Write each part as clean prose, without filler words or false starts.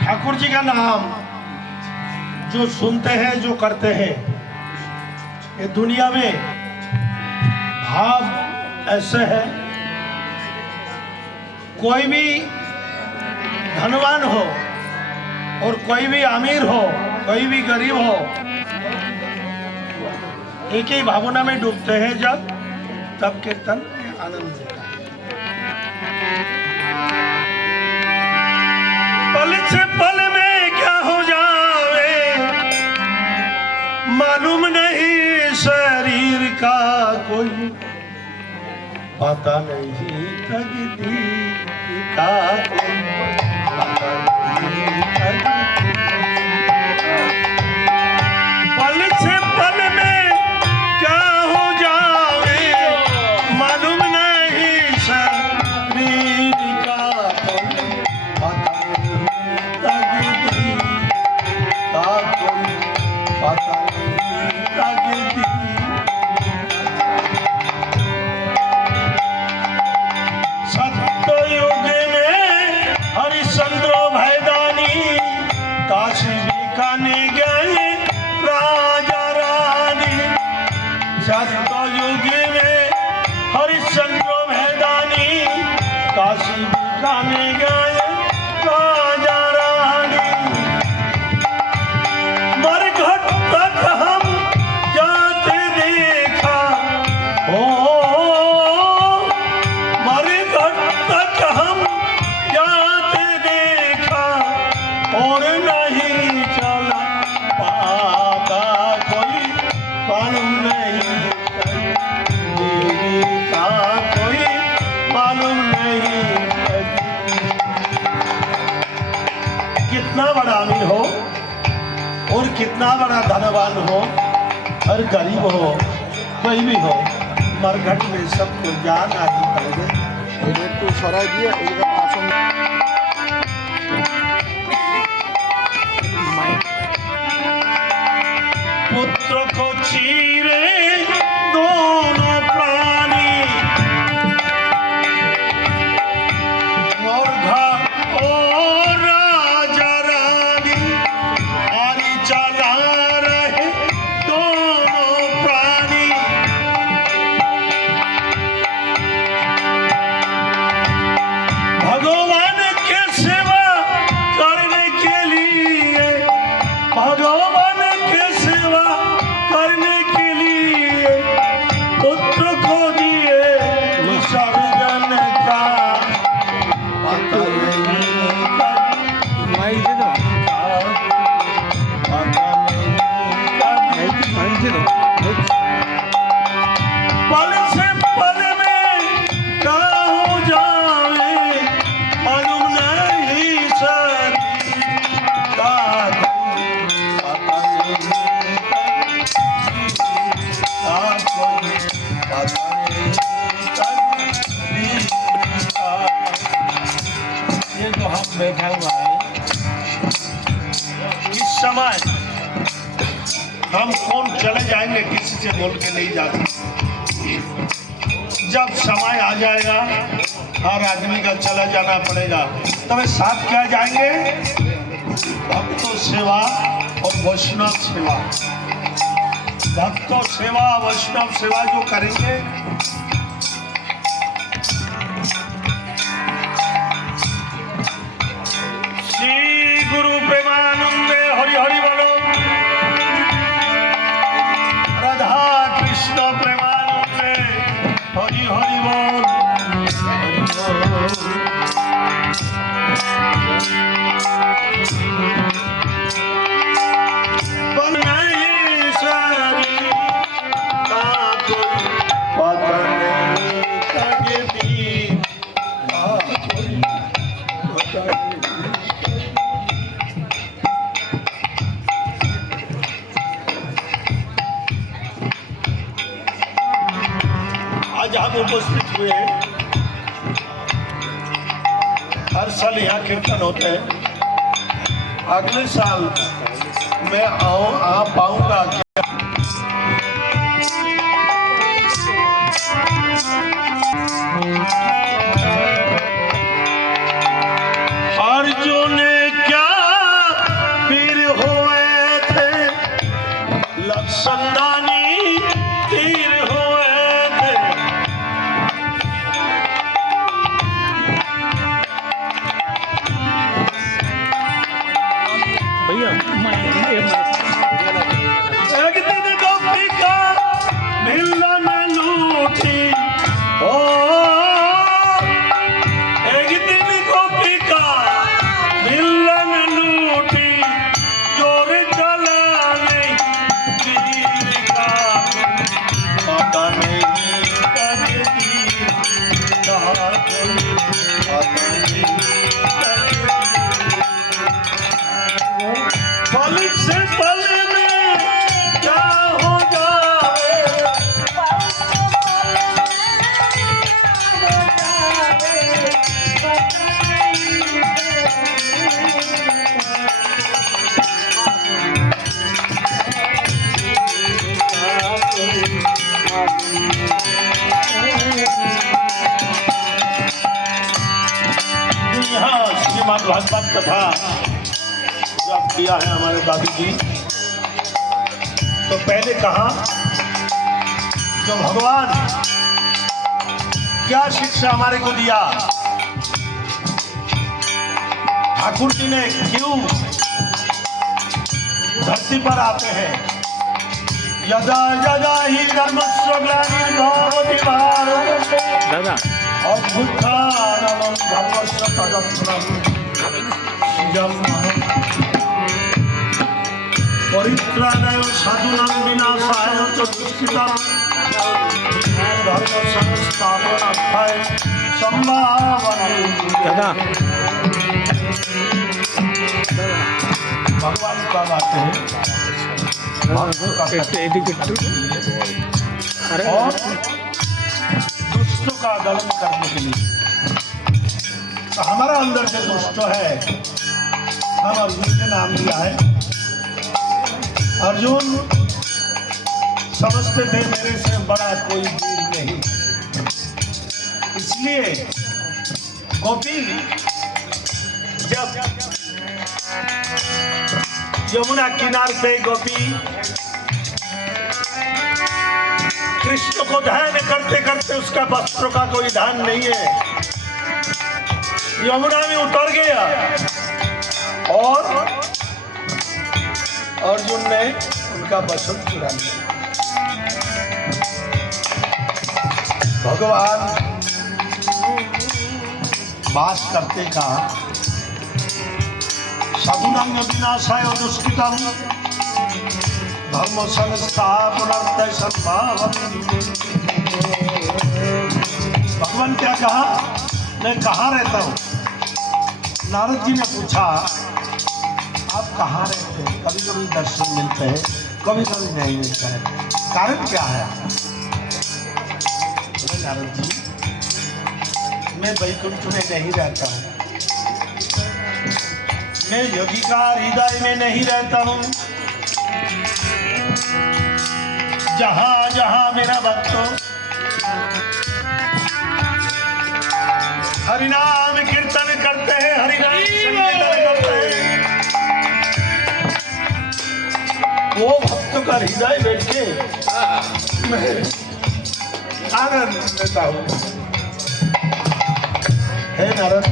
ठाकुर जी का नाम जो सुनते हैं, जो करते हैं, ये दुनिया में भाव ऐसे है, कोई भी धनवान हो और कोई भी अमीर हो, कोई भी गरीब हो, एक ही भावना में डूबते हैं जब तब कीर्तन में आनंद देता है। पल से पल में क्या हो जावे मालूम नहीं, शरीर का कोई पता नहीं, तकदीर का कोई पता नहीं, पल से पल में क्या हो जावे मालूम नहीं, शरीर का कोई पता नहीं, तकदीर का कोई पता नहीं, तकदीर। सत्ययुग में हरिश्चंद्र भैदानी काशी बीकाने गए राजा रानी। सत्ययुग में हरिश्चंद्र भैदानी काशी बीकाने गए राजा रानी। मरघट तक हम जाते देखा हो, मरघट तक हम जाते देखा और नहीं चला पाता कोई, मालूम नहीं का कोई, मालूम नहीं। कितना बड़ा अमीर हो और कितना बड़ा धनवान हो और गरीब हो, कोई भी हो, मरघट में सबको जाना ही पड़ेगा। একটু সরাই দিয়ে ওইরকম আসন पुत्र को चीरे दोनों प्राणी, मुर्गा और राजा रानी, आरी चला रहे दोनों प्राणी। भगवान के सेवा करने के लिए, भगवान के सेवा करने के लिए पुत्र को दिए विसर्जन का पता नहीं, মাই দে দাও, पता नहीं। মাই দে দাও। पल से पल में क्या हो जावे मालूम नहीं, शरीर का पता नहीं, का कोई पता नहीं, तकदीर का। ये जो हम बैठा हुआ है, इस समय हम कौन चले जाएंगे, किसी से बोल के नहीं जा सकते। जब समय आ जाएगा हर आदमी का चला जाना पड़ेगा, तब साथ क्या जाएंगे, भक्तों सेवा और वैष्णव सेवा। भक्तों सेवा वैष्णव सेवा जो करेंगे, श्री गुरु प्रेमानंदे हरि हरि बोलो, राधा कृष्ण प्रेमानंदे हरि हरि बोल, हरि बोल। पल नहीं शरीर का कोई पता साल यहाँ कीर्तन होते हैं, अगले साल मैं आ पाऊंगा क्या? अर्जुन क्या वीर हुए थे, लक्षणदानी तीर हुए थे। भैया एक दिन गोपिका मिलन लूटी, ओ एक दिन गोपिका मिलन लूटी, जोर चलाने तीर का पता नहीं करती, कहा कोई पता नहीं करती। पल से पल में क्या हो जाए, यहाँ श्रीमद् भागवत कथा जब किया है हमारे दादी जी, तो पहले कहा जो भगवान क्या शिक्षा हमारे को दिया, ठाकुर जी ने क्यों धरती पर आते हैं। यदा यदा ही धर्मस्य ग्लानिर्भवति भारत दादा अभ्युत्थानं धर्मस्य तदर्थं परित्राणाय साधूनां विनाशाय च दुष्कृतां धर्म संस्थापनार्थाय संभावनामि। दादा भगवान कब आते हैं? और दुष्टों का दलन करने के लिए। तो हमारा अंदर जो दुष्ट है, हम अर्जुन के नाम लिया है। अर्जुन समझते थे मेरे से बड़ा कोई वीर नहीं, इसलिए गोपी जब यमुना किनार पे गोपी कृष्ण को ध्यान करते करते, उसका वस्त्रों का कोई ध्यान नहीं है, यमुना में उतर गया और अर्जुन ने उनका वस्त्र चुरा लिया। भगवान वास करते का साधुनां विनाशाय दुष्कृतं धर्म संस्थापनार्थाय संभावनामि। भगवान क्या कहा? मैं कहाँ रहता हूँ? नारद जी ने पूछा आप कहाँ रहते हैं? कभी कभी दर्शन मिलते हैं, कभी कभी नहीं मिलता है, कारण क्या है? बोले नारद जी मैं वैकुंठ में नहीं रहता हूँ, मैं योगी का हृदय में नहीं रहता हूँ। जहाँ जहाँ मेरा भक्त हरिनाम कीर्तन करते हैं, हरिनाम संकीर्तन करते हैं, वो भक्तों का हृदय बैठ के मैं आनंद लेता हूँ। हे नारद,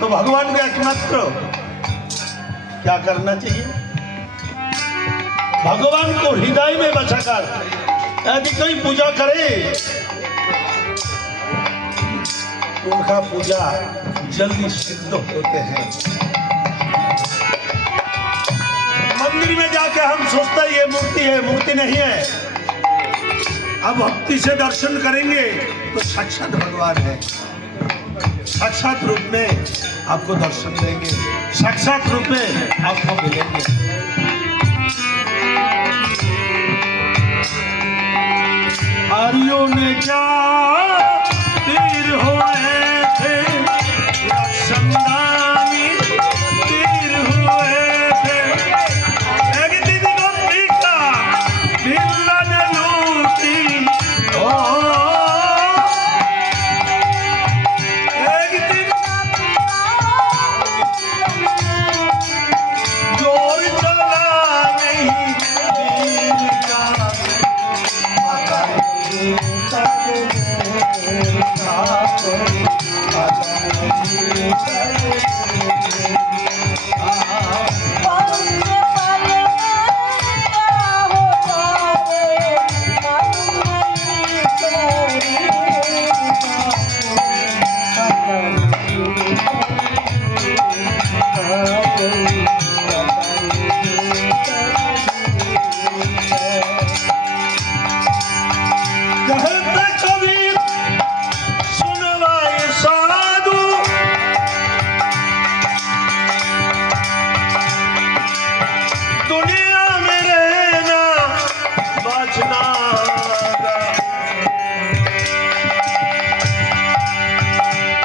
तो भगवान का एकमात्र क्या करना चाहिए? भगवान को हृदय में बसाकर यदि कोई पूजा करे, उनका पूजा जल्दी सिद्ध होते हैं। मंदिर में जाके हम सोचते हैं ये मूर्ति है, मूर्ति नहीं है। अब भक्ति से दर्शन करेंगे तो साक्षात भगवान है, साक्षात रूप में आपको दर्शन देंगे, साक्षात रूप में आपको मिलेंगे। हरियों ने क्या तीर हुए कहते कबीर सुनवाए साधु, दुनिया में रहना बचना गा।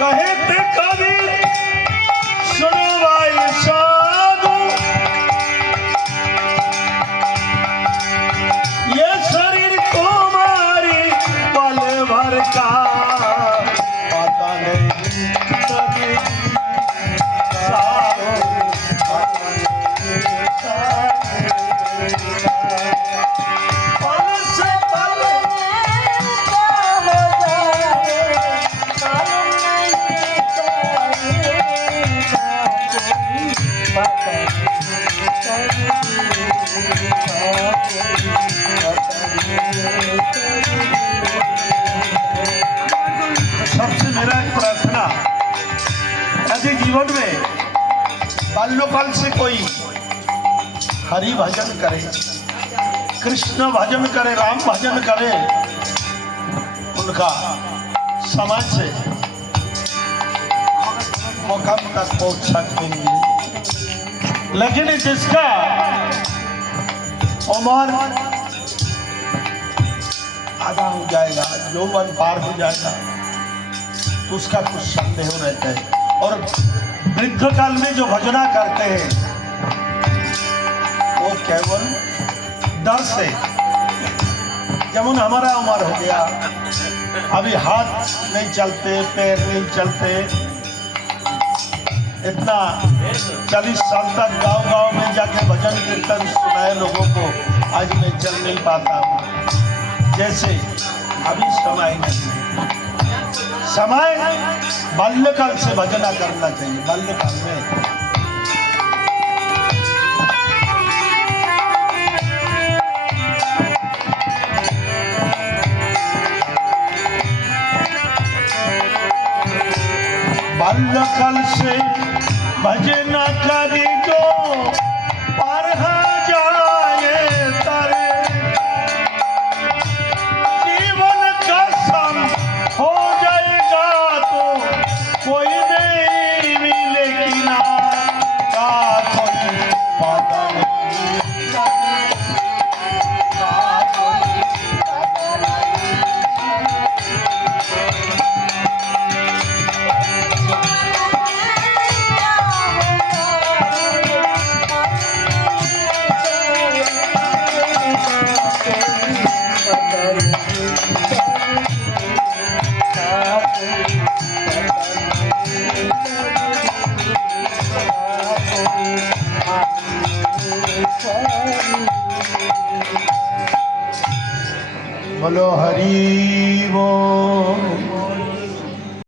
कहते कबीर सुनवाए साधु, ये शरीर तुम्हारी पल भर का पता नहीं कभी सारो, पता नहीं पल से पल सबसे मेरा एक प्रार्थना, यदि जीवन में बाल्यकाल से कोई हरि भजन करे, कृष्ण भजन करे, राम भजन करे, उनका समाज से मुकाम तक पहुंच सकेंगे। लेकिन जिसका उम्र आधा हो जाएगा, यौवन पार हो जाएगा, तो उसका कुछ संदेह रहता है। और वृद्ध काल में जो भजना करते हैं वो केवल डर से, जमुन हमारा उम्र हो गया, अभी हाथ नहीं चलते, पैर नहीं चलते, इतना 40 साल तक गांव-गांव में जाके भजन कीर्तन सुनाए लोगों को, आज मैं चल नहीं पाता हूँ। जैसे अभी समय नहीं, समय बाल्यकाल से भजना करना चाहिए। बाल्यकाल में बाल्यकाल से भजना करी जो पर जाए तारे, जीवन का सम हो जाएगा तो कोई नहीं मिलेगी का कोई पता नहीं, का कोई पता नहीं। बोलो हरि बोल।